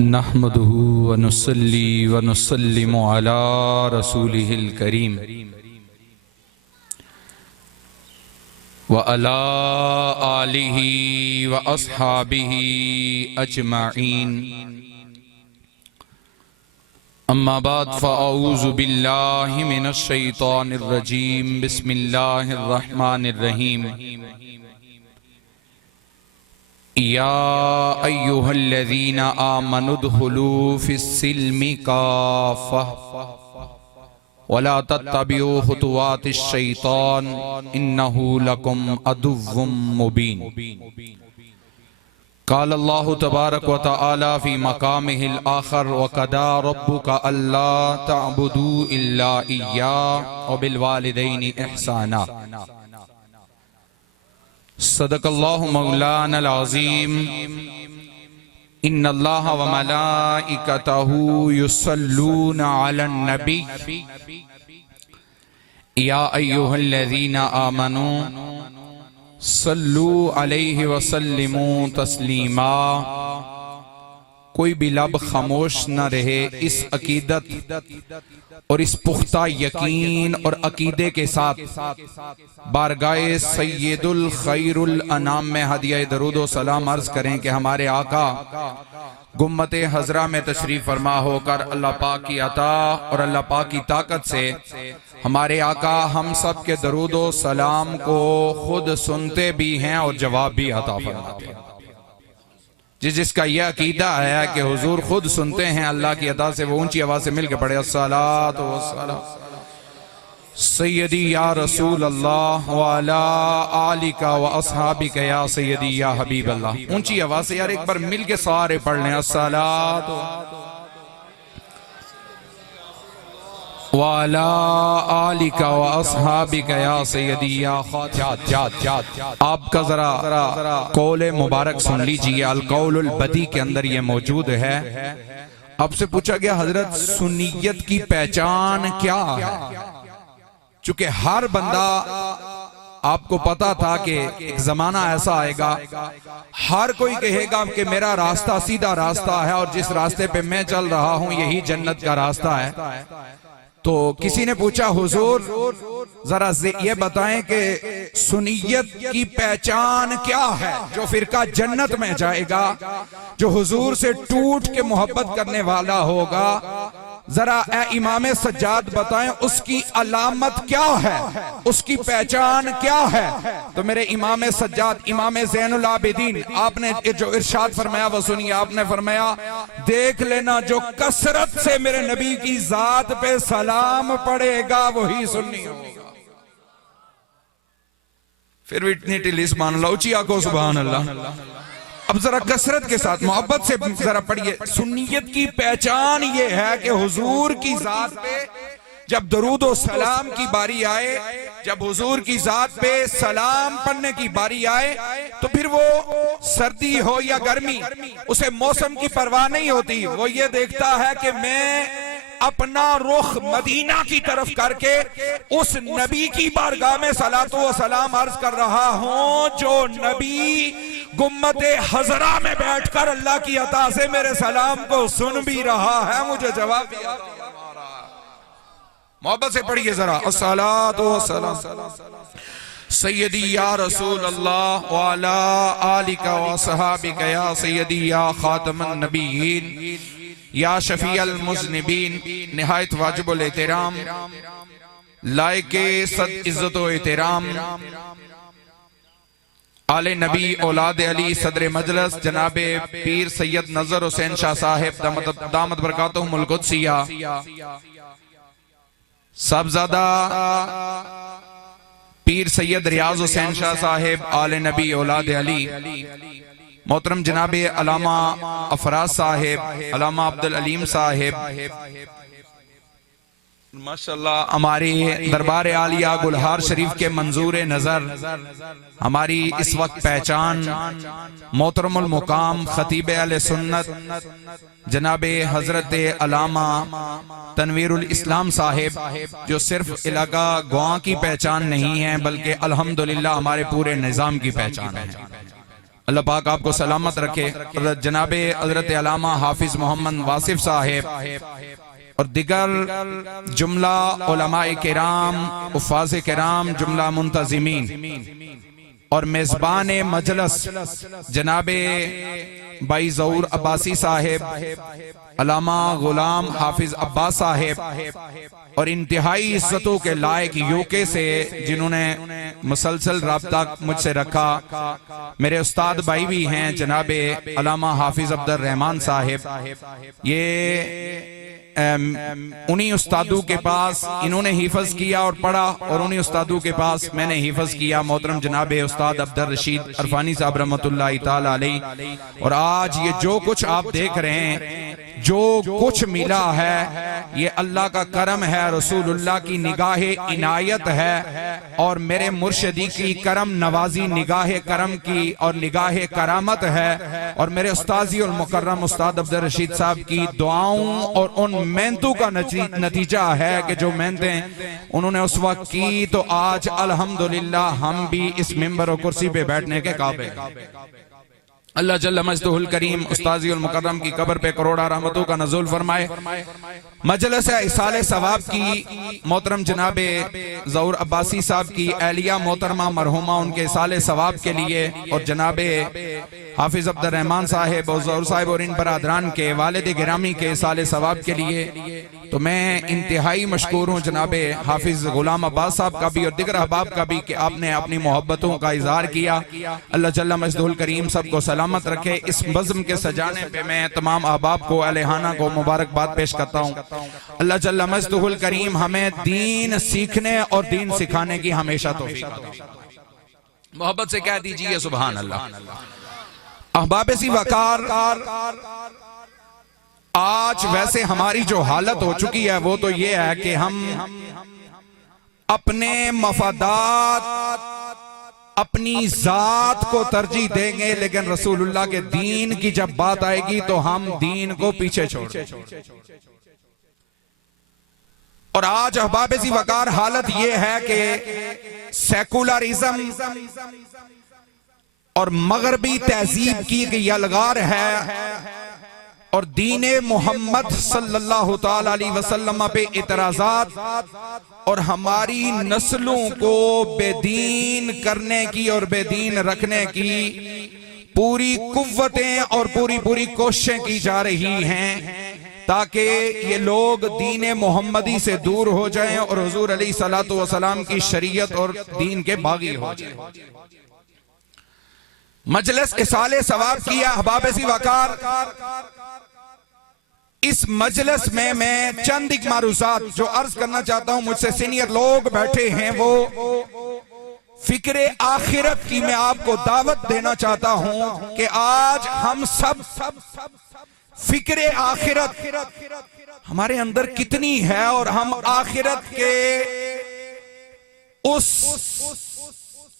نحمده ونصلي ونسلم على رسوله الكريم وعلى آله وأصحابه أجمعين أما بعد فأعوذ بالله من الشيطان الرجيم بسم الله الرحمن الرحيم يا أيها الذين آمنوا ادخلوا في السلم كافة ولا تتبعوا خطوات الشيطان إنه لكم عدو مبين. قال الله تبارك وتعالى في مقامه الآخر وقضى ربك ألا تعبدوا إلا إياه وبالوالدين إحسانا. صدق اللہ مولانا العظیم. ان اللہ وملائکتہ یصلون علی النبی یا ایہا الذین آمنوا صلوا علیہ وسلموا تسلیما. کوئی بھی لب خاموش نہ رہے اس عقیدت اور اس پختہ یقین اور عقیدے کے ساتھ بارگاہ سید الخیر الانام میں ہدیہ درود و سلام عرض کریں کہ ہمارے آقا گمت حضرہ میں تشریف فرما ہو کر اللہ پاک کی عطا اور اللہ پاک کی طاقت سے ہمارے آقا ہم سب کے درود و سلام کو خود سنتے بھی ہیں اور جواب بھی عطا فرماتے ہیں. جس کا یہ عقیدہ ہے کہ حضور خود سنتے ہیں اللہ کی عطا سے وہ اونچی آواز سے مل کے پڑھے الصلاۃ والسلام سیدی یا رسول اللہ وعلا آلک و اصحابک یا سیدی یا حبیب اللہ. اونچی آواز سے یار ایک بار مل کے سارے پڑھ لیں الصلاۃ وعلا آلک و اصحابک یا سیدی یا خاتم. آپ کا ذرا قول مبارک سن لیجئے. القول البدی کے اندر یہ موجود ہے. آپ سے پوچھا گیا حضرت سنیت کی پہچان کیا ہے؟ چونکہ ہر بندہ آپ کو پتا تھا کہ ایک زمانہ ایسا آئے گا ہر کوئی کہے گا کہ میرا راستہ سیدھا راستہ ہے اور جس راستے پہ میں چل رہا ہوں یہی جنت کا راستہ ہے. تو کسی نے پوچھا حضور ذرا یہ بتائیں کہ سنیت کی پہچان کیا ہے جو فرقہ جنت میں جائے گا جو حضور سے ٹوٹ کے محبت کرنے والا ہوگا. ذرا اے امام سجاد بتائیں اس کی علامت کیا ہے اس کی پہچان کیا ہے؟ تو میرے امام سجاد امام زین العابدین آپ نے جو ارشاد فرمایا وہ سنیے. آپ نے فرمایا دیکھ لینا جو کثرت سے میرے نبی کی ذات پہ سلام پڑے گا وہی سنی ہوگا. پھر بھی اتنی ٹلی سبحان اللہ اچھی آنکھوں سبحان اللہ. اب ذرا کثرت کے ساتھ محبت سے ذرا پڑھیے. سنیت کی پہچان یہ ہے کہ حضور کی ذات پہ جب درود و سلام کی باری آئے جب حضور کی ذات پہ سلام پڑھنے کی باری آئے تو پھر وہ سردی ہو یا گرمی اسے موسم کی پرواہ نہیں ہوتی. وہ یہ دیکھتا ہے کہ میں اپنا رخ مدینہ کی طرف کر کے اس نبی کی بارگاہ میں صلاۃ و سلام عرض کر رہا ہوں جو نبی گمت حضرہ میں بیٹھ کر اللہ کی عطا سے میرے سلام کو سن بھی رہا ہے مجھے جواب بھی عطا فرما رہا ہے. محبت سے پڑھیے ذرا الصلاۃ والسلام سیدی یا رسول اللہ وعلا آلک و صحابک یا سیدی یا خاتم النبیین یا شفیع المذنبین. نہایت واجب الاحترام لائق صد عزت و احترام آل نبی اولاد علی صدر مجلس جناب پیر سید نظر حسین شاہ صاحب دامت برکاتہم القدسیہ صاحبزادہ پیر سید ریاض حسین شاہ صاحب آل نبی اولاد علی محترم جناب علامہ افراز صاحب علامہ عبدالعلیم صاحب ماشاءاللہ ہماری دربار عالیہ گلہار شریف کے منظور نظر ہماری اس وقت پہچان محترم المقام خطیب اہل سنت جناب حضرت علامہ تنویر الاسلام صاحب جو صرف علاقہ گواں کی پہچان نہیں ہے بلکہ الحمدللہ ہمارے پورے نظام کی پہچان ہے. اللہ پاک آپ کو سلامت رکھے. جناب حضرت علامہ حافظ محمد واصف صاحب اور دیگر جملہ علماء کرام، حفاظ کرام، جملہ منتظمین اور میزبان مجلس جناب بھائی ظہور عباسی صاحب، علامہ غلام حافظ عباس صاحب اور انتہائی عزتوں کے لائق یوکے سے جنہوں نے مسلسل رابطہ مجھ سے رکھا، میرے استاد بھائی بھی ہیں جناب علامہ حافظ عبد الرحمن صاحب. یہ انہی استادوں کے پاس انہوں نے حفظ کیا اور پڑھا اور انہی استادوں کے پاس میں نے حفظ کیا. محترم جناب استاد عبد الرشید عرفانی صاحب رحمۃ اللہ تعالی علیہ. اور آج یہ جو کچھ آپ دیکھ رہے ہیں، جو کچھ ملا ہے، یہ اللہ کا کرم ہے، رسول اللہ کی نگاہ عنایت ہے اور میرے مرشدی کی کرم نوازی نگاہ کرم کی اور نگاہ کرامت ہے، اور میرے استاذی المکرم استاد عبد الرشید صاحب کی دعاؤں اور ان محنتوں کا نتیجہ ہے کہ جو محنتیں انہوں نے اس وقت کی تو آج الحمدللہ ہم بھی اس ممبر و کرسی پہ بیٹھنے کے قابل. اللہ جل مجدہ الکریم استاذی المکرم کی قبر پہ کروڑا رحمتوں کا نزول فرمائے. مجلس اصال ثواب کی محترم جناب ظہور عباسی صاحب کی اہلیہ محترمہ مرحومہ ان کے اصال ثواب کے لیے اور جناب حافظ عبد الرحمن صاحب اور ظہور صاحب اور ان برادران کے والد گرامی کے اصال ثواب کے لیے تو میں انتہائی مشکور ہوں جناب حافظ غلام عباس صاحب کا بھی اور دیگر احباب کا بھی کہ آپ نے اپنی محبتوں کا اظہار کیا. اللہ جل مجدہ الکریم سب کو سلامت رکھے. اس بزم کے سجانے پہ میں تمام احباب کو اہلِ کو مبارکباد پیش کرتا ہوں. اللہ جل مجدہ الکریم ہمیں دین سیکھنے اور دین سکھانے کی ہمیشہ توفیق عطا. محبت سے کہہ دیجئے سبحان اللہ. احباب سی وقار، آج ویسے ہماری جو حالت ہو چکی ہے وہ تو یہ ہے کہ ہم اپنے مفادات، اپنی ذات کو ترجیح دیں گے، لیکن رسول اللہ کے دین کی جب بات آئے گی تو ہم دین کو پیچھے چھوڑ دیں. اور آج احباب سی وقار حالت یہ ہے کہ سیکولرزم اور مغربی تہذیب کی یلغار ہے اور دین محمد صلی اللہ تعالی علیہ وسلم پہ اعتراضات اور ہماری نسلوں کو بے دین کرنے کی اور بے دین رکھنے کی پوری قوتیں اور پوری کوششیں کی جا رہی ہیں تاکہ یہ لوگ دین محمدی سے دور ہو جائیں اور حضور علیہ الصلوۃ والسلام کی شریعت اور دین کے باغی ہو جائیں. مجلس اصال ثواب کیا احباب سی وقار. اس مجلس میں چند ایک معروضات جو عرض کرنا چاہتا ہوں، مجھ سے سینئر لوگ بیٹھے ہیں، وہ فکر آخرت کی میں آپ کو دعوت دینا چاہتا ہوں کہ آج ہم سب فکر آخرت ہمارے اندر کتنی ہے اور ہم آخرت کے اس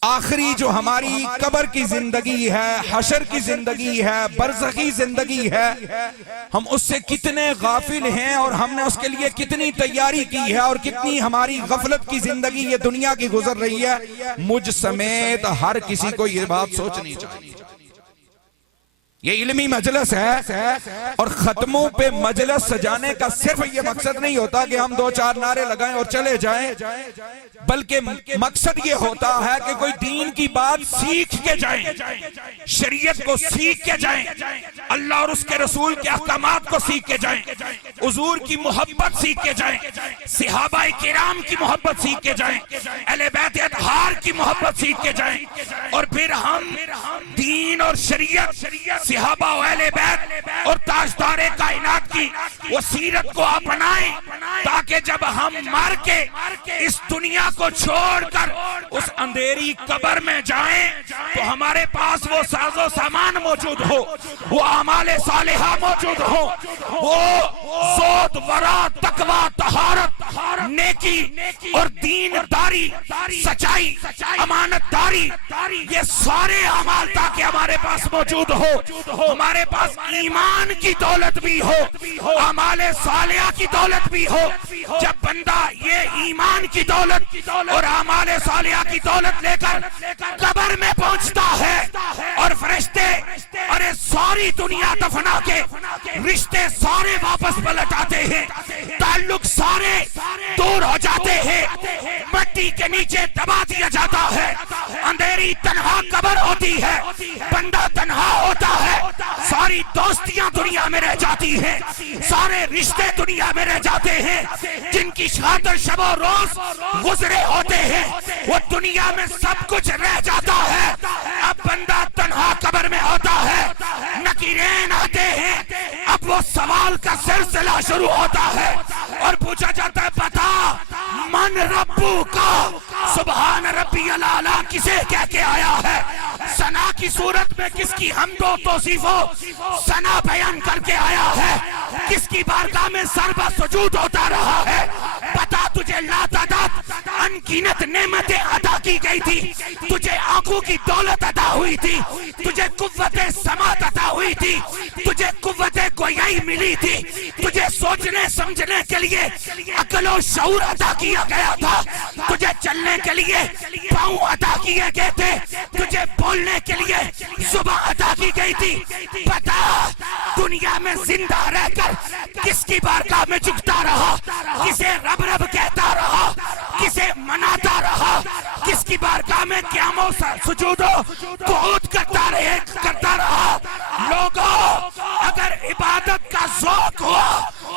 آخری جو ہماری قبر کی زندگی ہے، حشر کی زندگی ہے، برزخی زندگی ہے، ہم اس سے کتنے غافل ہیں اور ہم نے اس کے لیے کتنی تیاری کی ہے اور کتنی ہماری غفلت کی زندگی یہ دنیا کی گزر رہی ہے. مجھ سمیت ہر کسی کو یہ بات سوچنی چاہیے. یہ علمی مجلس ہے اور ختموں پہ مجلس سجانے کا صرف یہ مقصد نہیں ہوتا کہ ہم 2-4 نعرے لگائیں اور چلے جائیں، بلکہ مقصد یہ ہوتا ہے کہ کوئی دین کی بات سیکھ کے جائیں، شریعت کو سیکھ کے جائیں، اللہ اور اس کے رسول کے احکامات کو سیکھ کے جائیں، حضور کی محبت سیکھ کے جائیں، صحابہ کرام کی محبت سیکھ کے جائیں، اہل بیت اطہار کی محبت سیکھ کے جائیں، اور پھر ہم دین اور شریعت، صحابہ و اہل بیت اور تاجدار کائنات کی وہ سیرت کو اپنائیں تاکہ جب ہم مر کے اس دنیا کو چھوڑ کر اس اندھیری قبر میں جائیں تو ہمارے پاس وہ ساز و سامان موجود ہو، وہ اعمال صالحہ موجود ہو، وہ زہد ورع تقوی طہارت نیکی اور دین داری، سچائی، امانت داری، یہ سارے اعمال تاکہ ہمارے پاس موجود ہو، ہمارے پاس ایمان کی دولت بھی ہو، اعمال صالحہ کی دولت بھی ہو۔ جب بندہ یہ ایمان کی دولت اور اعمال صالحہ کی دولت لے کر قبر میں پہنچتا ہے اور فرشتے ارے ساری دنیا دفنا کے رشتے سارے واپس پلٹ آتے ہیں، تعلق سارے دور ہو جاتے ہیں، مٹی کے نیچے دبا دیا جاتا ہے، اندھیری تنہا قبر ہوتی ہے، بندہ تنہا ہوتا ہے، ساری دوستیاں دنیا میں رہ جاتی ہیں، سارے رشتے دنیا میں رہ جاتے ہیں، جن کی خاطر شب و روز گزرے ہوتے ہیں وہ دنیا میں سب کچھ رہ جاتا ہے۔ اب بندہ تنہا قبر میں ہوتا ہے، نکیرین آتے ہیں، اب وہ سوال کا سلسلہ شروع ہوتا ہے اور پوچھا جاتا ہے بتا من ربو کا، سبحان ربی العالی کسے کہہ کے آیا ہے، ثنا کی صورت میں کس کی حمد و توصیف و ثنا بیان کر کے آیا ہے، کس کی بارگاہ میں سر بہ سجود ہوتا رہا ہے، بتا تجھے لاتعداد انگنت نعمتیں عطا کی گئی تھی، تجھے آنکھوں کی دولت عطا ہوئی تھی، تجھے قوت سماعت عطا ہوئی تھی، تجھے قوت گویائی ملی تھی، تجھے سوچنے سمجھنے کے لیے عقل و شعور عطا کیا گیا تھا، تجھے چلنے کے لیے پاؤں عطا کیے گئے تھے، تجھے بولنے کے لیے زبان عطا کی گئی تھی، بتا دنیا میں زندہ رہ کر کس کی بارگاہ میں جھکتا رہا، کسے رب رب کہتا رہا، کسے مناتا رہا، کس کی بارگاہ میں قیام و سجود و قعود کرتا رہا۔ لوگوں اگر عبادت کا ذوق ہوا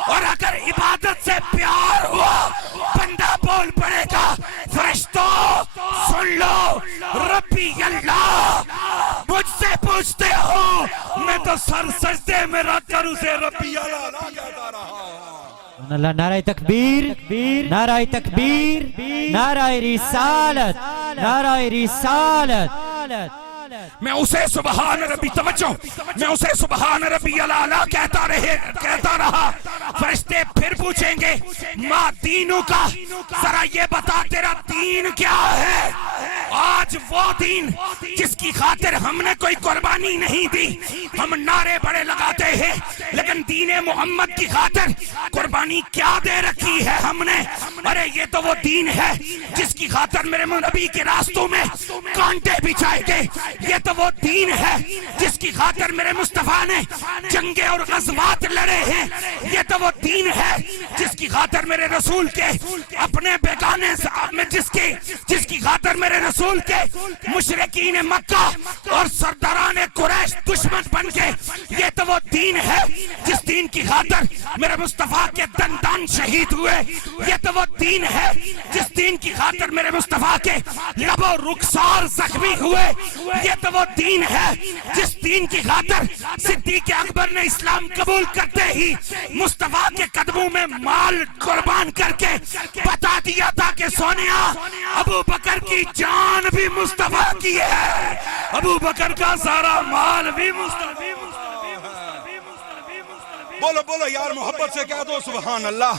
اور اگر عبادت سے پیار ہوا بندہ بول پڑے گا فرشتوں سن لو ربی اللہ، مجھ سے پوچھتے ہو میں تو سر سجدے میں رکھ کر اسے ربی اللہ کہتا رہا۔ اللہ، نعرہ تکبیر، نعرہ تکبیر، نعرہ رسالت، نعرہ رسالت۔ میں اسے سبحان ربی، توجہ، میں اسے سبحان ربی العالی کہتا رہا۔ فرشتے پھر پوچھیں گے ما دینوں کا، ذرا یہ بتا تیرا دین کیا ہے۔ آج وہ دین جس کی خاطر ہم نے کوئی قربانی نہیں دی، ہم نعرے بڑے لگاتے ہیں لیکن دین محمد کی خاطر قربانی کیا دے رکھی ہے ہم نے۔ ارے یہ تو وہ دین ہے جس کی خاطر میرے نبی کے راستوں میں کانٹے بچھائے گئے، یہ تو وہ دین ہے جس کی خاطر میرے مصطفیٰ نے جنگیں اور غزوات لڑے ہیں، یہ تو وہ دین ہے جس کی خاطر میرے رسول کے اپنے بیگانے میں جس کی خاطر میرے رسول کے مشرکین مکہ اور سرداران قریش دشمن بن کے، یہ تو وہ دین ہے جس دین کی خاطر میرے مصطفیٰ کے دندان شہید ہوئے، یہ تو وہ دین ہے جس دین کی خاطر میرے مصطفیٰ کے لب و رخسار زخمی ہوئے، یہ تو وہ دین ہے جس دین کی خاطر صدیق اکبر نے اسلام قبول کرتے ہی مصطفیٰ کے قدموں میں مال قربان کر کے بتا دیا تھا کہ سونیا ابو بکر کی جان بھی مصطفیٰ کی ہے، ابو بکر کا سارا مال بھی مصطفیٰ۔ بولو بولو یار، محبت سے کہہ دو سبحان اللہ۔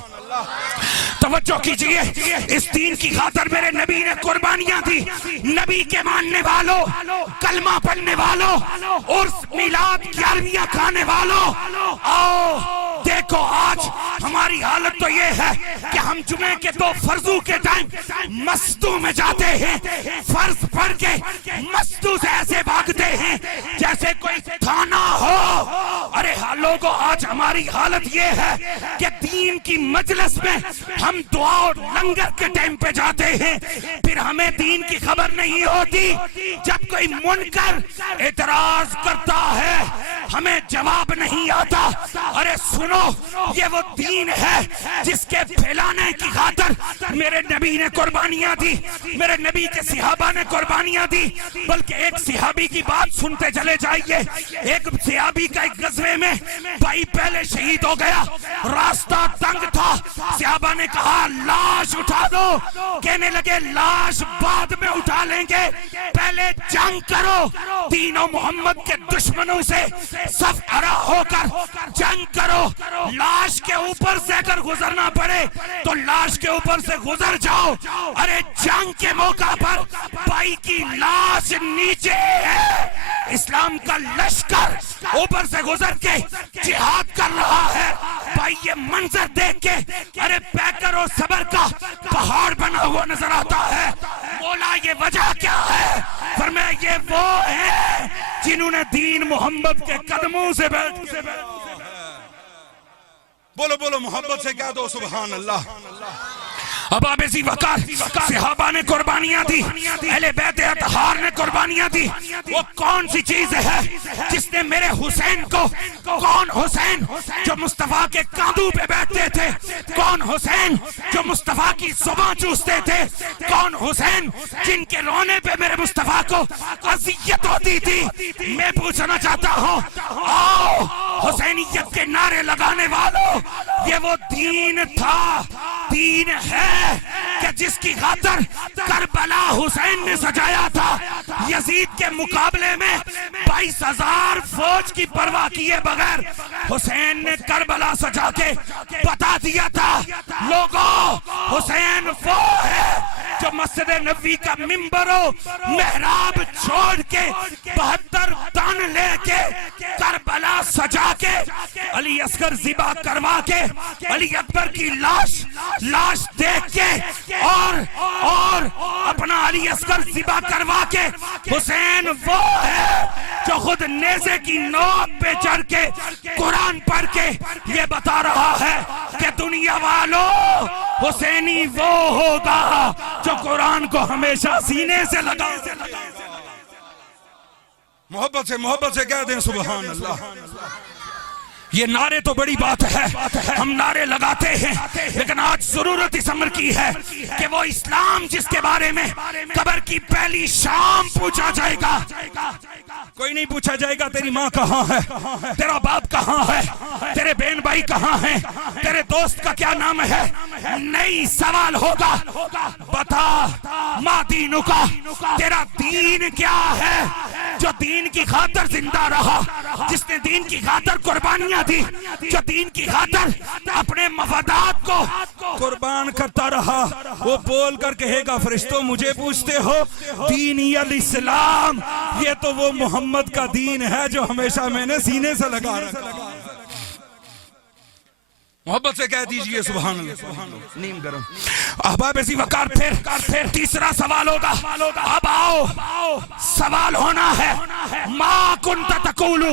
توجہ کیجئے، اس دین کی خاطر میرے نبی نے قربانیاں دی۔ نبی کے ماننے والوں، کلمہ پڑھنے والوں اور میلاد 11ویں کھانے والوں، آؤ دیکھو آج ہماری حالت تو یہ ہے کہ ہم جمعے کے 2 فرضوں کے ٹائم مسجدوں میں جاتے ہیں، فرض پڑھ کے مسجدوں سے ایسے بھاگتے ہیں جیسے کوئی تھانہ ہو۔ ارے لوگوں آج ہماری حالت یہ ہے کہ دین کی مجلس میں ہم دعا اور لنگر کے ٹائم پہ جاتے ہیں، پھر ہمیں دین کی خبر نہیں ہوتی۔ جب کوئی منکر اعتراض کرتا ہے ہمیں جواب نہیں آتا۔ ارے سنو، یہ وہ دین ہے جس کے پھیلانے کی خاطر میرے نبی نے قربانیاں دی، میرے نبی کے صحابہ نے قربانیاں دی۔ بلکہ ایک صحابی کی بات سنتے چلے جائیے، ایک صحابی کا ایک غزوے میں بھائی پہلے شہید ہو گیا، راستہ تنگ تھا، صحابہ نے کہا لاش اٹھا دو، کہنے لگے لاش بعد میں اٹھا لیں گے، پہلے جنگ کرو۔ دین و محمد کے دشمنوں سے صف آرا ہو کر جنگ جنگ کرو، لاش کے اوپر سے اگر گزرنا پڑے تو لاش کے اوپر سے گزر جاؤ۔ ارے جنگ کے موقع پر بھائی کی لاش نیچے ہے، اسلام کا لشکر اوپر سے گزر کے جہاد کر رہا ہے۔ بھائی یہ منظر دیکھ کے ارے پیکر اور صبر کا پہاڑ بنا ہوا نظر آتا ہے۔ مولا یہ وجہ کیا ہے؟ فرمایا یہ وہ ہیں جنہوں نے دین محمد کے قدموں سے بیٹھ۔ بولو بولو محبت سے کہہ دو سبحان اللہ۔ اب آبیزی وقار صحابہ نے قربانیاں دی، اہل بیت اطہار نے قربانیاں دی۔ وہ کون سی چیز ہے جس نے میرے حسین کو، کون حسین جو مصطفیٰ کے کاندھوں پہ بیٹھتے تھے، کون حسین جو مصطفیٰ کی زبان چوستے تھے، کون حسین جن کے رونے پہ میرے مصطفیٰ کو اذیت ہوتی تھی۔ میں پوچھنا چاہتا ہوں، آؤ حسینیت کے نعرے لگانے والوں، یہ وہ دین تھا، دین ہے کہ جس کی خاطر کربلا حسین نے سجایا تھا۔ یزید کے مقابلے میں 22,000 فوج کی پرواہ کیے بغیر حسین نے کربلا سجا کے بتا دیا تھا، لوگوں حسین وہ ہے جو مسجد نبوی کا منبر و محراب چھوڑ کے 72 تن لے کے کربلا سجا کے علی اصغر ذبح کروا کے علی اکبر کی لاش دیکھ کے اور اپنا علی اصغر ذبح کروا کے حسین وہ ہے جو خود نیزے کی نوک پہ چڑھ کے قرآن پڑھ کے یہ بتا رہا ہے کہ دنیا والوں حسینی وہ ہوگا جو قرآن کو ہمیشہ سینے سے لگا۔ محبت سے کہہ دیں سبحان اللہ۔ یہ نعرے تو بڑی بات ہے، ہم نعرے لگاتے ہیں، لیکن آج ضرورت اس امر کی ہے کہ وہ اسلام جس کے بارے میں قبر کی پہلی شام پوچھا جائے گا، کوئی نہیں پوچھا جائے گا تیری ماں کہاں ہے، تیرا باپ کہاں ہے، تیرے بہن بھائی کہاں ہیں، تیرے دوست کا کیا نام ہے، نہیں سوال ہوگا بتا ما دینکا، تیرا دین کیا ہے، جو دین کی خاطر زندہ رہا، جس نے دین کی خاطر قربانیاں دی، جو دین کی خاطر اپنے مفادات کو قربان کرتا رہا، وہ بول کر کہے گا فرشتوں مجھے پوچھتے ہو دینی الاسلام، یہ تو وہ محمد کا دین ہے جو ہمیشہ میں نے سینے سے لگا رکھا۔ محبت سے کہہ دیجئے سبحان اللہ۔ نیم گرم احباب اسی وقار پھر تیسرا سوال ہوگا۔ اب آؤ سوال ہونا ہے، ما کنت تقول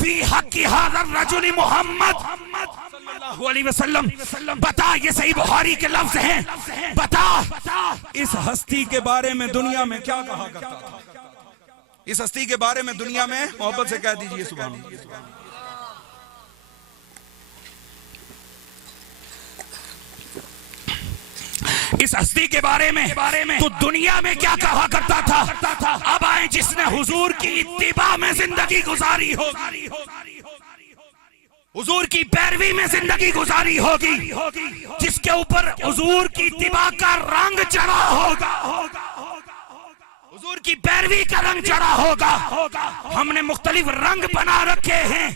فی حق ھذا الرجل محمد صلی اللہ علیہ وسلم، بتا، یہ صحیح بخاری کے لفظ ہیں، بتا اس ہستی کے بارے میں دنیا میں کیا کہا کرتا تھا، اس ہستی کے بارے میں دنیا میں، محبت سے کہہ دیجئے سبحان اللہ۔ اس ہستی کے بارے میں تو دنیا میں کیا کہا کرتا تھا۔ اب آئیں جس نے حضور کی اتباع میں زندگی گزاری ہوگی، حضور کی پیروی میں زندگی گزاری ہوگی، جس کے اوپر حضور کی اتباع کا رنگ چڑھا ہوگا، حضور کی پیروی کا رنگ چڑھا ہوگا۔ ہم نے مختلف رنگ بنا رکھے ہیں،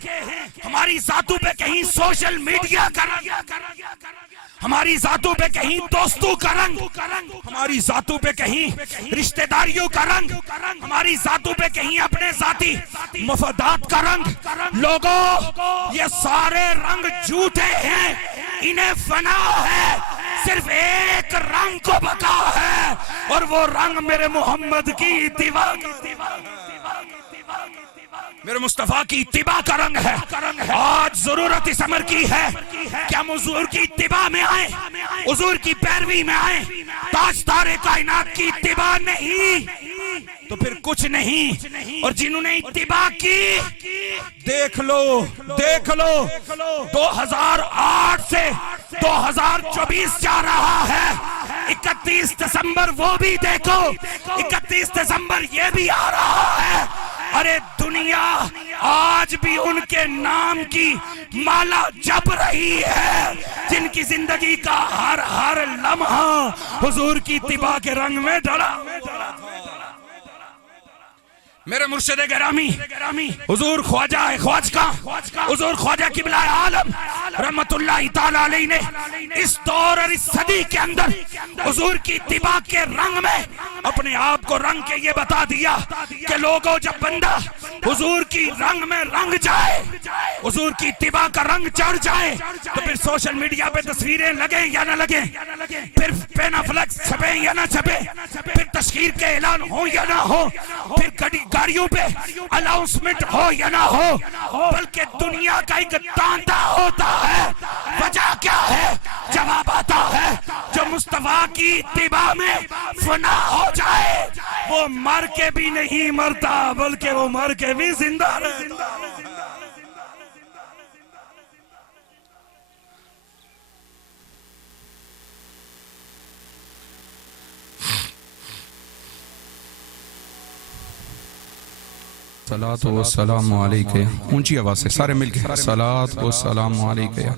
ہماری ذاتوں پہ کہیں سوشل میڈیا کا رنگ، ہماری ذاتوں پہ کہیں دوستوں کا رنگ، ہماری ذاتوں پہ کہیں رشتہ داریوں کا رنگ، ہماری ذاتوں پہ کہیں اپنے ذاتی مفادات کا رنگ۔ لوگوں یہ سارے رنگ جھوٹے ہیں، انہیں فنا ہے، صرف ایک رنگ کو بقا ہے، اور وہ رنگ میرے محمد کی اتباع، میرے مصطفیٰ کی اتباع کا رنگ ہے۔ آج ضرورت اس امر کی ہے کہ ہم حضور کی اتباع میں آئیں، حضور کی پیروی میں آئیں، تاجدار کائنات کی اتباع نہیں تو پھر کچھ نہیں۔ اور جنہوں نے اتباع کی دیکھ لو 2008 سے 2024 جا رہا ہے، 31 دسمبر وہ بھی دیکھو، 31 دسمبر یہ بھی آ رہا ہے۔ ارے دنیا آج بھی ان کے نام کی مالا جپ رہی ہے، جن کی زندگی کا ہر لمحہ حضور کی اتباع کے رنگ میں ڈھلا۔ میرے مرشد گرامی حضور خواجہ خواجہ حضور خواجہ قبلہ عالم رحمت اللہ تعالی علیہ نے اس دور اور اس صدی کے اندر حضور کی اتباع کے رنگ میں اپنے آپ کو رنگ کے یہ بتا دیا کہ لوگوں جب بندہ حضور کی رنگ میں رنگ جائے، حضور کی اتباع کا رنگ چڑھ جائے، تو پھر سوشل میڈیا پہ تصویریں لگیں یا نہ لگیں، پھر پینا فلیکس چھپیں یا نہ چھپیں، پھر تشہیر کے اعلان ہو یا نہ ہو، پھر گاڑیوں پہ الاؤنسمنٹ ہو یا نہ ہو، بلکہ دنیا کا ایک تانتا ہوتا ہے۔ وجہ کیا ہے؟ جواب آتا ہے جو مصطفیٰ کی اتباع میں فنا ہو جائے وہ مر کے بھی نہیں مرتا بلکہ وہ مر کے بھی زندہ رہتا۔ صلاۃ و سلام علیکہ، اونچی آواز سے سارے مل کے صلاۃ و سلام علیکہ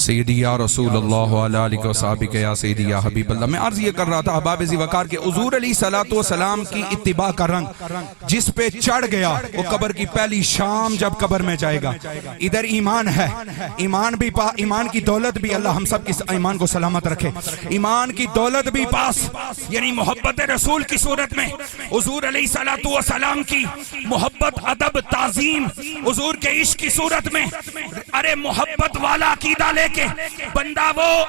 سیدی یا رسول اللہ علیہ وسلم یا سیدی یا حبیب اللہ۔ میں عرض یہ کر رہا تھا احباب ذی وقار کے حضور علیہ الصلوۃ والسلام کی اتباع کا رنگ جس پہ چڑھ گیا وہ قبر کی پہلی شام جب قبر میں جائے گا، ادھر ایمان ہے، ایمان کی دولت بھی، اللہ ہم سب کی ایمان کو سلامت رکھے، ایمان کی دولت بھی پاس، یعنی محبت رسول کی صورت میں حضور علیہ الصلوۃ والسلام کی محبت، ادب، تعظیم، حضور کے عشق کی صورت میں ارے محبت والا عقیدہ لے کہ بندہ وہ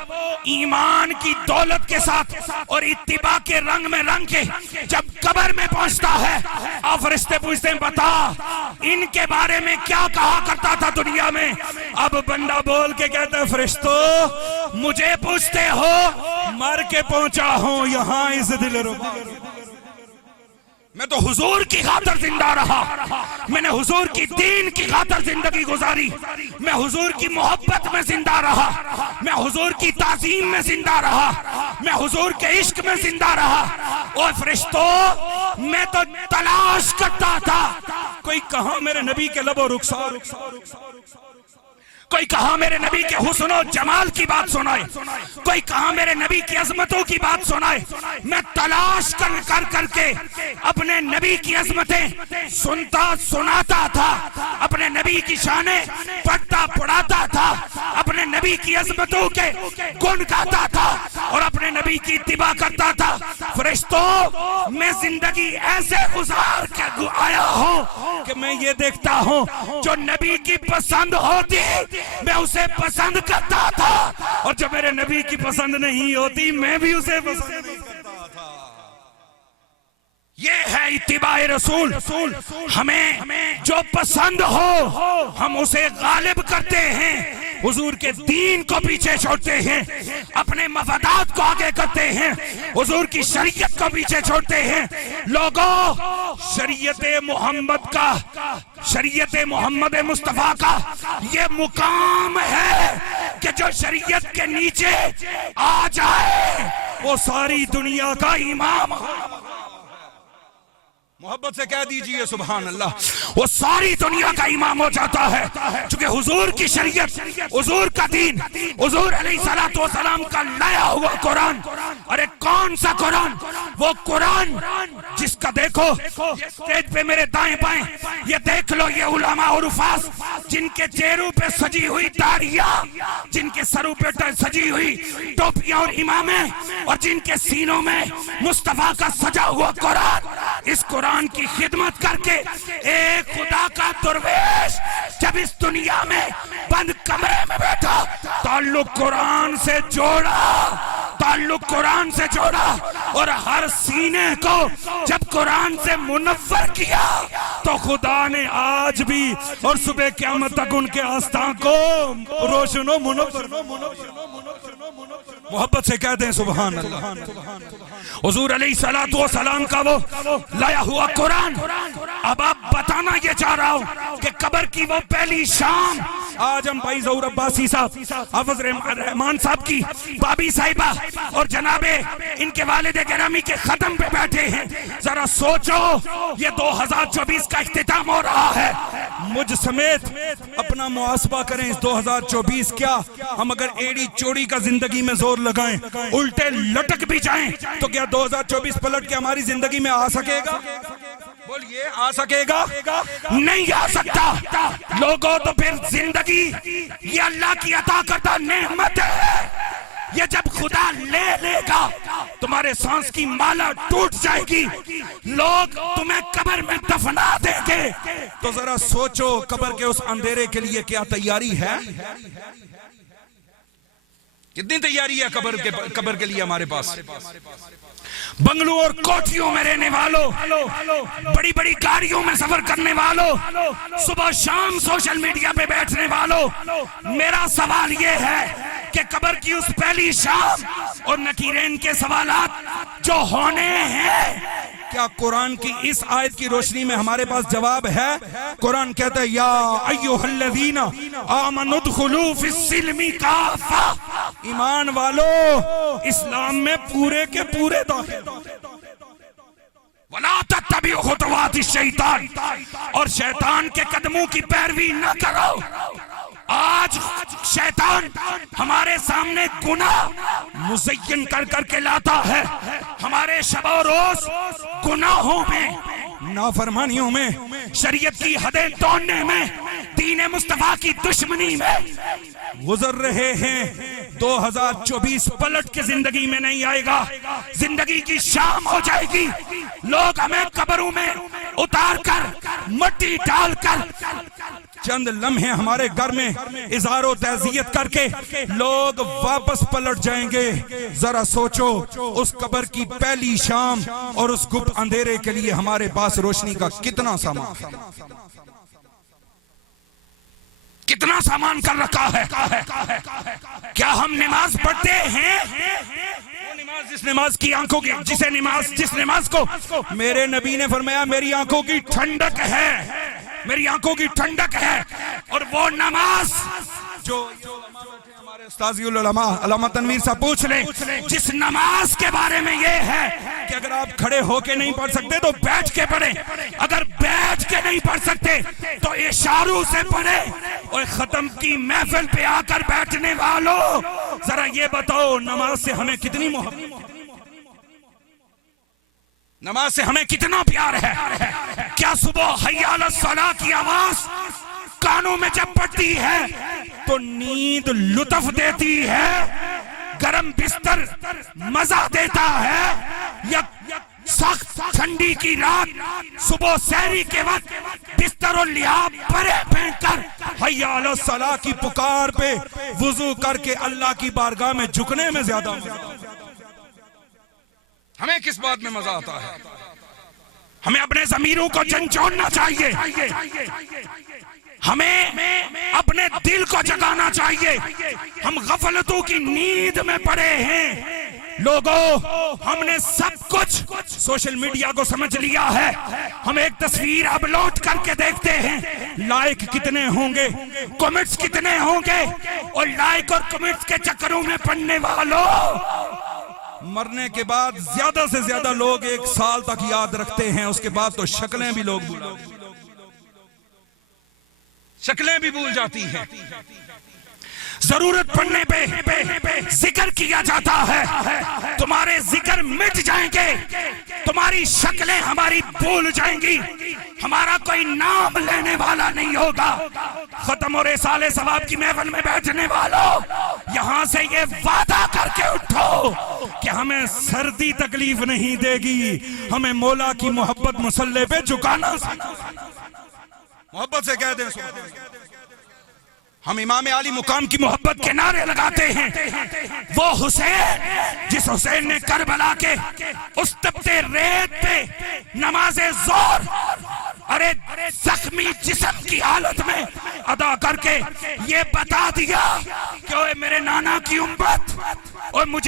ایمان کی دولت کے ساتھ اور اتباع کے رنگ میں رنگ کے جب قبر میں پہنچتا ہے، آپ فرشتے پوچھتے ہیں بتا ان کے بارے میں کیا کہا کرتا تھا دنیا میں؟ اب بندہ بول کے کہتا ہے فرشتو مجھے پوچھتے ہو، مر کے پہنچا ہوں یہاں اس دل ربا، میں تو حضور کی خاطر زندہ رہا، میں نے حضور کی دین کی خاطر زندگی گزاری، میں حضور کی محبت میں زندہ رہا، میں حضور کی تعظیم میں زندہ رہا، میں حضور کے عشق میں زندہ رہا۔ اور فرشتو میں تو تلاش کرتا تھا کوئی کہاں میرے نبی کے لب و رخسار، کوئی کہاں میرے نبی کے حسن و جمال کی بات سنائے، کوئی کہاں میرے نبی کی عظمتوں کی بات سنائے۔ میں تلاش کر کے اپنے نبی کی عظمتیں سنتا سناتا تھا، اپنے نبی کی شانیں پڑھتا پڑھاتا تھا، اپنے نبی کی عظمتوں کے گن گاتا تھا اور اپنے نبی کی اتباع کرتا تھا۔ فرشتوں میں زندگی ایسے گزار کے آیا ہوں کہ میں یہ دیکھتا ہوں جو نبی کی پسند ہوتی میں اسے پسند کرتا تھا، اور جو میرے نبی کی پسند نہیں ہوتی میں بھی اسے پسند کرتا تھا۔ یہ ہے اتباع رسول، ہمیں جو پسند ہو ہم اسے غالب کرتے ہیں، حضور کے دین کو پیچھے چھوڑتے ہیں، اپنے مفادات کو آگے کرتے ہیں، حضور کی شریعت کو پیچھے چھوڑتے ہیں۔ لوگوں شریعت محمد کا، شریعت محمد مصطفیٰ کا یہ مقام ہے کہ جو شریعت کے نیچے آ جائے وہ ساری دنیا کا امام، محبت سے کہہ دیجئے سبحان اللہ، وہ ساری دنیا کا امام ہو جاتا ہے، چونکہ حضور کی شریعت، حضور کا دین، حضور علیہ الصلوۃ والسلام کا لایا ہوا قرآن۔ ارے کون سا قرآن؟ وہ قرآن جس کا دیکھو یہ سٹیج پہ میرے دائیں بائیں یہ دیکھ لو، یہ علماء اور حفاظ جن کے چہروں پہ سجی ہوئی داڑھیاں، جن کے سروں پہ سجی ہوئی ٹوپیاں اور امامیں، اور جن کے سینوں میں مصطفیٰ کا سجا ہوا قرآن، اس قرآن کی خدمت کر کے ایک خدا کا درویش جب اس دنیا میں بند کمرے میں بیٹھا تعلق قرآن سے جوڑا، تعلق قرآن سے جوڑا، اور ہر سینے کو جب قرآن سے منور کیا تو خدا نے آج بھی اور صبح قیامت تک ان کے آستان کو روشن و منور۔ محبت سے کہتے ہیں سبحان اللہ۔ حضور علیہ الصلوۃ والسلام کا وہ لایا ہوا قرآن، اب آپ بتانا یہ چاہ رہا ہوں کہ قبر کی وہ پہلی شام، آج ہم بھائی ظہور عباسی صاحب، حافظ رحمان صاحب کی بابی صاحبہ اور جناب ان کے والد گرامی کے ختم پہ بیٹھے ہیں۔ ذرا سوچو یہ 2024 کا اختتام ہو رہا ہے، مجھ سمیت اپنا محاسبہ کریں اس 2024 کیا ہم اگر ایڑی چوڑی کا زندگی میں زور لگائیں، الٹے لٹک بھی جائیں تو کیا 2024 پلٹ کے ہماری زندگی میں آ سکے گا؟ بولیے آ سکے گا؟ نہیں آ سکتا۔ لوگوں تو پھر زندگی یہ اللہ کی عطا کردہ نعمت ہے، یہ جب خدا لے لے گا تمہارے سانس کی مالا ٹوٹ جائے گی، لوگ تمہیں قبر میں دفنا دیں گے۔ تو ذرا سوچو قبر کے اس اندھیرے کے لیے کیا تیاری ہے؟ کتنی تیاری ہے قبر کے لیے ہمارے پاس؟ بنگلوں اور کوٹھیوں میں رہنے والوں، بڑی بڑی گاڑیوں میں سفر کرنے والوں، صبح شام سوشل میڈیا پہ بیٹھنے والوں، میرا سوال یہ ہے کہ قبر کی اس پہلی شام اور نکیرین کے سوالات جو ہونے ہیں، کیا قرآن کی اس آیت کی روشنی میں ہمارے پاس جواب ہے؟ قرآن کہتا ہے یا ایھا الذین آمنوا ادخلوا فی السلم کافہ، ایمان والو اسلام میں پورے کے پورے داخل۔ وَلَا تَتَّبِعُوا خُطُوَاتِ الشَّيْطَانِ، اور شیطان کے قدموں کی پیروی نہ کرو۔ آج شیطان ہمارے سامنے گناہ مزین کر کر کے لاتا ہے، ہمارے شب و روز گناہوں میں، نافرمانیوں میں، شریعت کی حدیں توڑنے میں، دین مصطفیٰ کی دشمنی میں گزر رہے ہیں۔ 2024 پلٹ کے زندگی میں نہیں آئے گا، زندگی کی شام ہو جائے گی، لوگ ہمیں قبروں میں اتار کر مٹی ڈال کر چند لمحے ہمارے گھر میں اظہار و تعزیت کر کے لوگ واپس پلٹ جائیں گے۔ ذرا سوچو اس قبر کی پہلی شام اور اس گپت اندھیرے کے لیے ہمارے پاس روشنی کا کتنا سامان، کتنا سامان کر رکھا ہے۔ کیا ہم نماز پڑھتے ہیں؟ جس نماز کی آنکھوں کی جس نماز کو میرے نبی نے فرمایا میری آنکھوں کی ٹھنڈک ہے، میری آنکھوں کی ٹھنڈک ہے، اور وہ نماز جو ہمارے استاذی العلماء علامہ تنویر صاحب پوچھ لیں، جس نماز کے بارے میں یہ ہے کہ اگر آپ کھڑے ہو کے نہیں پڑھ سکتے تو بیٹھ کے پڑھیں، اگر بیٹھ کے نہیں پڑھ سکتے تو اشاروں سے پڑھیں۔ اور ختم کی محفل پہ آ کر بیٹھنے والوں، ذرا یہ بتاؤ نماز سے ہمیں کتنی محبت، نماز سے ہمیں کتنا پیار ہے؟ کیا صبح حی علی الصلاۃ کی آواز کانوں میں جب پڑتی ہے تو نیند لطف دیتی ہے، گرم بستر مزہ دیتا ہے، یا سخت ٹھنڈی کی رات صبح سحری کے وقت بستر و لحاف بھرے پہن کر حی علی الصلاۃ کی پکار پہ وضو کر کے اللہ کی بارگاہ میں جھکنے میں زیادہ ہمیں کس بات میں مزہ آتا ہے؟ ہمیں اپنے ضمیروں کو جھنجھوڑنا چاہیے، ہمیں اپنے دل کو جگانا چاہیے۔ ہم غفلتوں کی نیند میں پڑے ہیں۔ لوگوں، ہم نے سب کچھ سوشل میڈیا کو سمجھ لیا ہے، ہم ایک تصویر اپلوڈ کر کے دیکھتے ہیں لائک کتنے ہوں گے، کمنٹس کتنے ہوں گے، اور لائک اور کمنٹس کے چکروں میں پڑنے والوں، مرنے کے بعد زیادہ سے زیادہ لوگ 1 سال تک یاد رکھتے ہیں، اس کے بعد تو شکلیں بھی لوگ شکلیں بھی بھول جاتی ہیں۔ ضرورت پڑنے پہ ذکر کیا جاتا ہے، تمہارے ذکر مٹ جائیں گے، تمہاری شکلیں ہماری بھول جائیں گی، ہمارا کوئی نام لینے والا نہیں ہوگا۔ ختم اور رسالے ثواب کی محفل میں بیٹھنے والوں، یہاں سے یہ وعدہ کر کے اٹھو کہ ہمیں سردی تکلیف نہیں دے گی، ہمیں مولا کی محبت مسلح پہ جھکانا محبت سے کہہ دیں۔ ہم امام علی مقام کی محبت کے نعرے لگاتے ہیں، وہ حسین جس حسین نے کربلا کے اس تپتے ریت پہ نماز ظہر ارے زخمی جسم کی حالت میں ادا کر کے یہ بتا دیا کہ اوے میرے نانا کی امت اور مجھ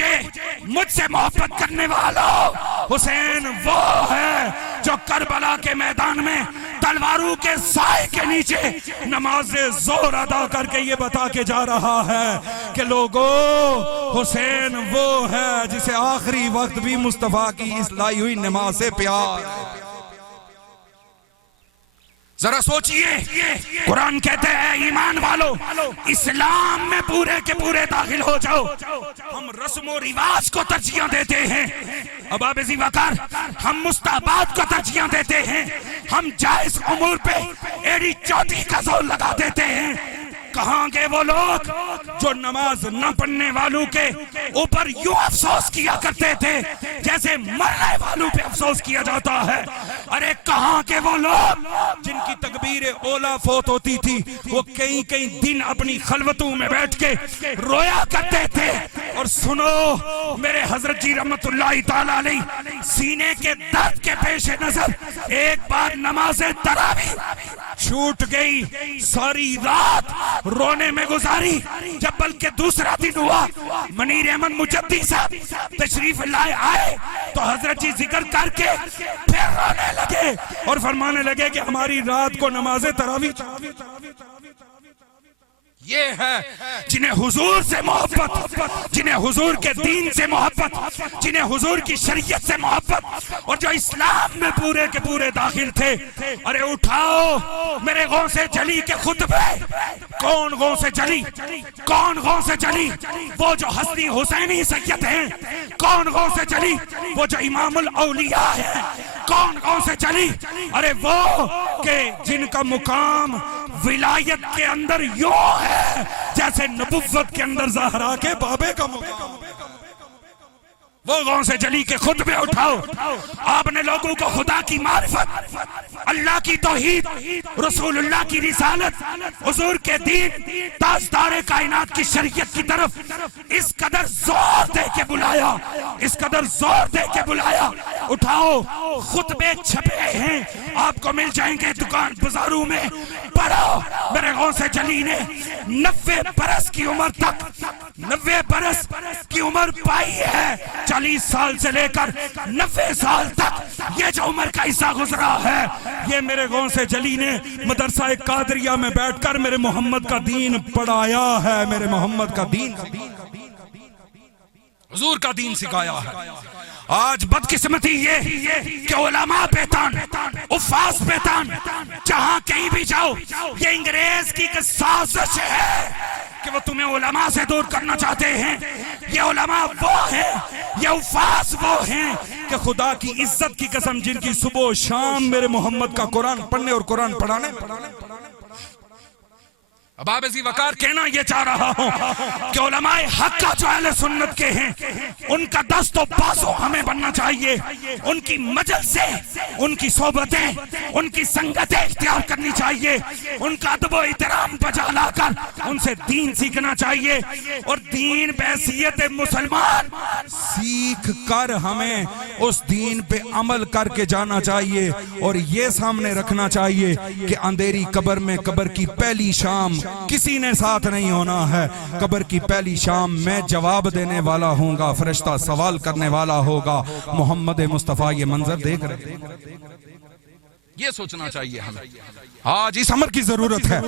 سے محبت کرنے والوں، حسین وہ ہے جو کربلا کے میدان میں تلواروں کے سائے کے نیچے نماز ظہر ادا کر کے یہ بتا کے جا رہا ہے کہ لوگوں، حسین وہ ہے جسے آخری وقت بھی مصطفیٰ کی اس لائی ہوئی نماز سے پیار۔ ذرا سوچئے، قرآن کہتے ہیں ایمان والو اسلام میں پورے کے پورے داخل ہو جاؤ. ہم رسم و رواج کو ترجیح دیتے ہیں، اب آپ اسی وقت ہم مستحبات کو ترجیح دیتے ہیں، ہم جائز امور پہ ایڑی چوٹی کا زور لگا دیتے ہیں. کہاں گے وہ لوگ جو نماز نہ پڑھنے والوں کے اوپر یوں افسوس کیا کرتے تھے جیسے مرنے والوں پہ افسوس کیا جاتا ہے؟ ارے کہاں کے وہ لوگ جن کی تکبیر اولا فوت ہوتی تھی وہ کئی کئی دن اپنی خلوتوں میں بیٹھ کے رویا کرتے تھے؟ اور سنو میرے حضرت جی رحمت اللہ تعالیٰ علیہ سینے کے درد کے پیش نظر ایک بار نماز تراویح چھوٹ گئی، ساری رات رونے میں گزاری. جب بلکہ دوسرا دن ہوا منیر احمد مجدی صاحب تشریف لائے آئے تو حضرت جی ذکر کر کے پھر رونے لگے اور فرمانے لگے کہ ہماری رات کو نماز تراویح. یہ ہے جنہیں حضور سے محبت، جنہیں حضور کے دین سے محبت، جنہیں حضور کی شریعت سے محبت، اور جو اسلام میں پورے کے پورے داخل تھے. ارے اٹھاؤ میرے غوث جلی کے خطبے. کون غوث جلی؟ کون غوث جلی؟ وہ جو حسنی حسینی سید ہیں. کون غوث جلی؟ وہ جو امام الاولیاء ہیں. کون غوث جلی؟ ارے وہ کہ جن کا مقام ولایت کے اندر یوں ہے جیسے نبوت کے اندر زہرا کے بابے کا مقام. وہ غوث جلی کے خطبے اٹھاؤ. آپ نے لوگوں کو خدا کی معرفت، اللہ کی توحید، رسول اللہ کی رسالت، حضور کے دین، تاجدار کائنات کی شریعت کی طرف اس قدر زور دے کے بلایا، اس قدر زور دے کے بلایا. اٹھاؤ خطبے چھپے ہیں، آپ کو مل جائیں گے دکان بازاروں میں. پڑھو میرے غوث جلی نے 90 برس کی عمر تک، 90 برس کی عمر پائی ہے. 40 سال سے لے کر 90 سال تک یہ جو عمر کا حصہ گزرا ہے، یہ میرے غوث جلی نے مدرسہ قادریہ میں بیٹھ کر میرے محمد کا دین پڑھایا ہے. میرے محمد کا دین، حضور کا دین سکھایا ہے. آج بدقسمتی یہ کہ علماء پیتان، حفاظ پیتان، جہاں کہیں بھی جاؤ یہ انگریز کی ایک سازش ہے کہ وہ تمہیں علماء سے دور کرنا چاہتے ہیں. یہ علماء وہ ہیں، یہ حفاظ وہ ہیں کہ خدا کی عزت کی قسم جن کی صبح و شام میرے محمد کا قرآن پڑھنے اور قرآن پڑھانے. اب آپ اسی وقار کہنا یہ چاہ رہا ہوں کہ علماء حق کا جو اہل سنت کے ہیں ان کا دست و بازو ہمیں بننا چاہیے. ان کی مجلسیں، ان کی صحبتیں، ان کی سنگتیں اختیار کرنی چاہیے. ان کا ادب و احترام بجا لا کر ان سے دین سیکھنا چاہیے. اور دین بحیثیت مسلمان سیکھ کر ہمیں اس دین پہ عمل کر کے جانا چاہیے. اور یہ سامنے رکھنا چاہیے کہ اندھیری قبر میں قبر کی پہلی شام کسی نے ساتھ نہیں ہونا ہے. قبر کی پہلی شام میں جواب دینے والا ہوں گا، فرشتہ سوال کرنے والا ہوگا. محمد مصطفیٰ یہ منظر دیکھ رہے، یہ سوچنا چاہیے ہمیں. آج اس امر کی ضرورت ہے.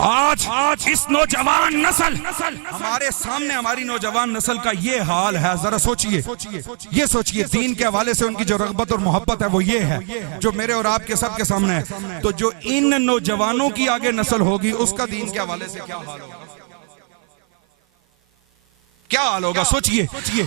آج اس نوجوان نسل، ہمارے سامنے ہماری نوجوان نسل کا یہ حال ہے. ذرا سوچئے، یہ سوچئے دین کے حوالے سے ان کی جو رغبت اور محبت ہے وہ یہ ہے جو میرے اور آپ کے سب کے سامنے ہے. تو جو ان نوجوانوں کی آگے نسل ہوگی اس کا دین کے حوالے سے کیا حال ہوگا؟ کیا حال ہوگا؟ سوچئے.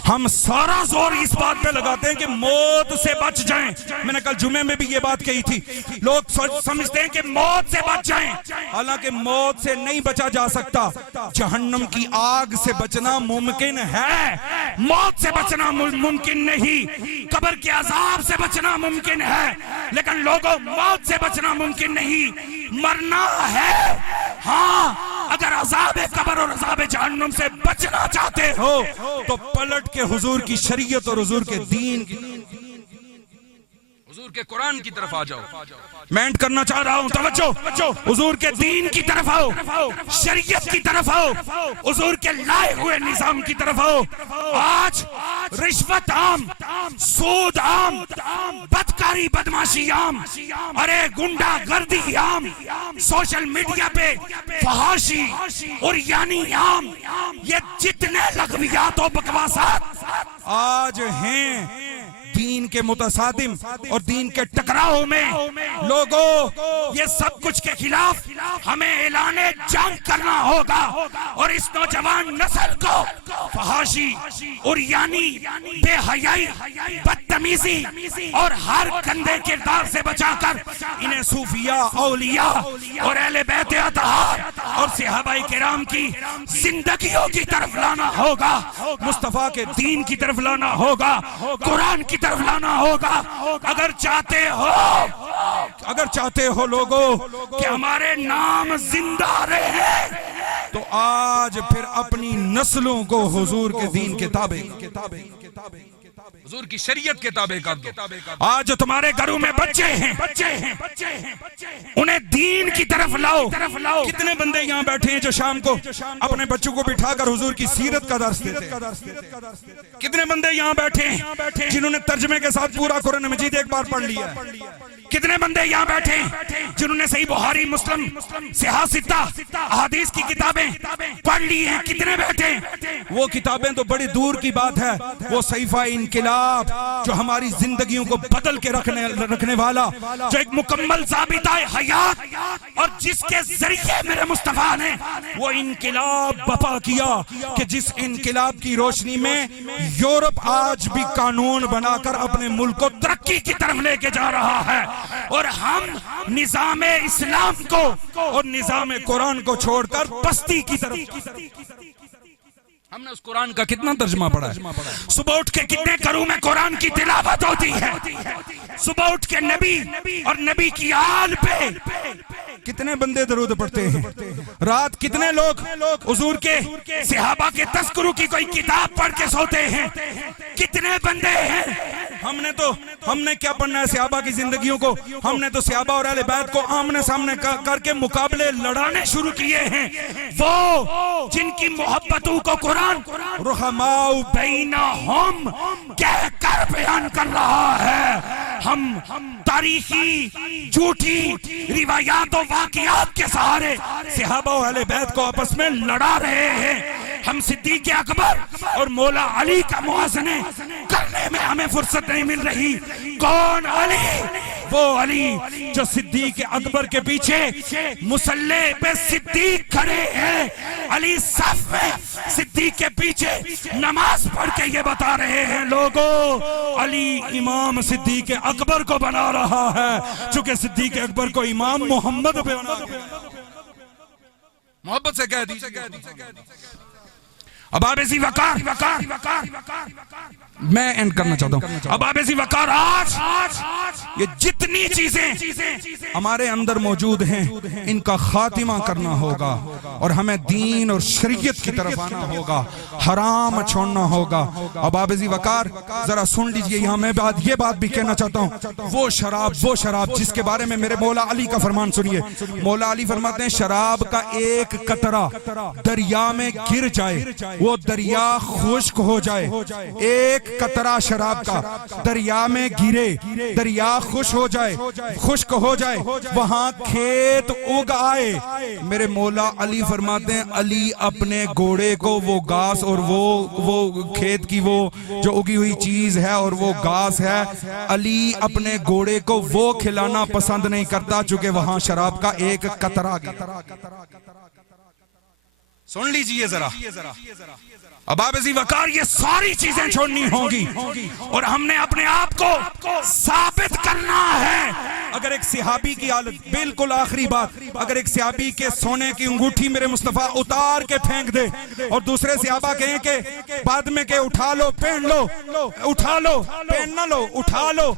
ہم سارا زور اس بات پہ لگاتے ہیں کہ موت سے بچ جائیں. میں نے کل جمعے میں بھی یہ بات کہی تھی. لوگ سمجھتے ہیں کہ موت سے بچ جائیں، حالانکہ موت سے نہیں بچا جا سکتا. جہنم کی آگ سے بچنا ممکن ہے، موت سے بچنا ممکن نہیں. قبر کے عذاب سے بچنا ممکن ہے، لیکن لوگوں موت سے بچنا ممکن نہیں. مرنا ہے ہاں، اگر عذاب قبر اور عذاب جہنم سے بچنا چاہتے ہو تو پلٹ کے حضور کی شریعت اور حضور کے دین، حضور کے قرآن کی طرف آ جاؤ. میں اینڈ کرنا چاہ رہا ہوں، توجہ. حضور کے دین کی طرف آؤ، شریعت کی طرف آؤ، حضور کے لائے ہوئے نظام کی طرف آؤ. آج رشوت عام، سود عام، بدکاری بدماشی عام، ارے گنڈا گردی عام، سوشل میڈیا پہ فحاشی اور یعنی عام. یہ جتنے لغویات و بکواسات آج ہیں دین کے متصادم اور دین کے ٹکراؤ میں لوگوں یہ سب کچھ کے خلاف ہمیں اعلان جنگ کرنا ہوگا اور اس نوجوان نسل کو فحاشی، عریانی، بے حیائی، بدتمیزی اور ہر گندے کردار سے بچا کر انہیں صوفیاء، اولیاء اور اہل بیت اطہار اور صحابہ کرام کی زندگیوں کی طرف لانا ہوگا، مصطفیٰ کے دین کی طرف لانا ہوگا، قرآن کی طرف لانا ہوگا۔ اگر چاہتے ہو لوگوں کہ ہمارے نام زندہ رہے تو آج پھر اپنی نسلوں کو حضور کے دین کے تابع، حضور کی شریعت کے تابع کر دو۔ آج جو تمہارے گھروں میں بچے ہیں انہیں دین کی طرف لاؤ۔ کتنے بندے یہاں بیٹھے ہیں جو شام کو اپنے بچوں کو بٹھا کر حضور کی سیرت کا درس دیتے ہیں؟ کتنے بندے یہاں بیٹھے ہیں جنہوں نے ترجمے کے ساتھ پورا قرآن مجید ایک بار پڑھ لیا ہے؟ کتنے بندے یہاں بیٹھے جنہوں نے صحیح بخاری، مسلم، صحیح ستہ احادیث کی کتابیں پڑھ لی ہیں؟ کتنے بیٹھے؟ وہ کتابیں تو بڑی دور کی بات ہے، وہ صحیفہ انقلاب جو ہماری زندگیوں کو بدل کے رکھنے والا، جو ایک مکمل ضابطہ حیات اور جس کے ذریعے میرے مصطفیٰ نے وہ انقلاب بپا کیا کہ جس انقلاب کی روشنی میں یورپ آج بھی قانون بنا کر اپنے ملک کو ترقی کی طرف لے کے جا رہا ہے، اور ہم نظام اسلام کو اور نظام قرآن کو چھوڑ کر پستی کی طرف۔ ہم نے اس قرآن کا کتنا ترجمہ پڑھا ہے؟ صبح اٹھ کے کتنے گھروں میں قرآن کی تلاوت ہوتی ہے؟ صبح اٹھ کے نبی اور نبی کی آل پہ کتنے بندے درود پڑھتے ہیں؟ رات کتنے لوگ حضور کے صحابہ کے تذکروں کی کوئی کتاب پڑھ کے سوتے ہیں؟ کتنے بندے ہیں؟ ہم نے کیا پڑھنا ہے صحابہ کی زندگیوں کو؟ ہم نے تو صحابہ اور اہل بیت کو آمنے سامنے کر کے مقابلے لڑانے شروع کیے ہیں، وہ جن کی محبتوں کو قرآن رحماء بینہم کہہ کر بیان کر رہا ہے۔ ہم تاریخی جھوٹی روایات و واقعات کے سہارے صحابہ و اہل بیت کو آپس میں لڑا رہے ہیں۔ ہم صدیق اکبر اور مولا علی کا موازنے کرنے میں ہمیں فرصت نہیں مل رہی۔ کون علی؟ وہ علی جو صدیق اکبر کے پیچھے مصلی پہ صدیق کھڑے ہیں، علی صف میں صدیق کے پیچھے نماز پڑھ کے یہ بتا رہے ہیں لوگوں علی امام صدیق اکبر کو بنا رہا ہے، چونکہ صدیق اکبر کو امام محمد پہ بنا رہا ہے۔ محبت سے کہہ دیجئے۔ اب آپ ایسی وقار میں اینڈ کرنا چاہتا ہوں۔ اب آپ ایسی وقار آج یہ جتنی چیزیں ہمارے اندر موجود ہیں ان کا خاتمہ کرنا ہوگا اور ہمیں دین اور شریعت کی طرف آنا ہوگا، حرام چھوڑنا ہوگا۔ اب آپ ایسی وقار ذرا سن لیجئے، یہاں میں یہ بات بھی کہنا چاہتا ہوں، وہ شراب جس کے بارے میں میرے مولا علی کا فرمان سنیے۔ مولا علی فرماتے ہیں شراب کا ایک قطرہ دریا میں گر جائے وہ دریا خشک ہو جائے، ایک قطرہ شراب کا دریا میں گرے دریا خشک ہو جائے وہاں کھیت اگ آئے۔ میرے مولا علی فرماتے ہیں علی اپنے گھوڑے کو وہ گھاس اور وہ کھیت کی وہ جو اگی ہوئی چیز ہے اور وہ گھاس ہے، علی اپنے گھوڑے کو وہ کھلانا پسند نہیں کرتا چونکہ وہاں شراب کا ایک قطرہ گیا۔ سن لیجئے ذرا۔ اب آپ ایسی وقار یہ ساری چیزیں چھوڑنی ہوں گی اور ہم نے اپنے آپ کو ثابت کرنا ہے۔ اگر ایک صحابی کی حالت، بالکل آخری بات، اگر ایک صحابی کے سونے کی انگوٹھی میرے مصطفیٰ اتار کے پھینک دے اور دوسرے صحابہ کہیں کہ بعد میں کہ اٹھا لو پہن لو، اٹھا لو پہن نہ لو، اٹھا لو